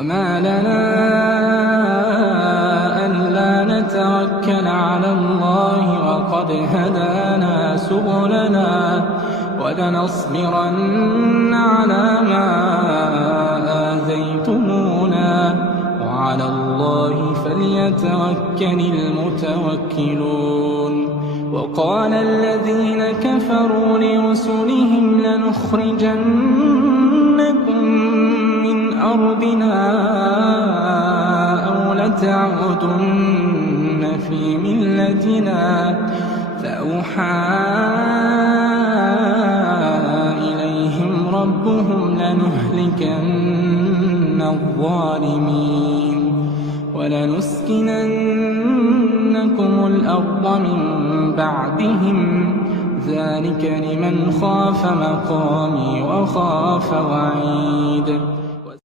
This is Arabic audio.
وما لنا ألا نتوكل على الله وقد هدانا سبلنا ولنصبرن على ما آذيتمونا وعلى الله فليتوكل المتوكلون. وقال الذين كفروا لرسلهم لنخرجنكم من أرضنا أو لتعودن في ملتنا فأوحى إليهم ربهم لنهلكن الظالمين ولنسكننكم الأرض من بعدهم ذلك لمن خاف مقامي وخاف وعيد.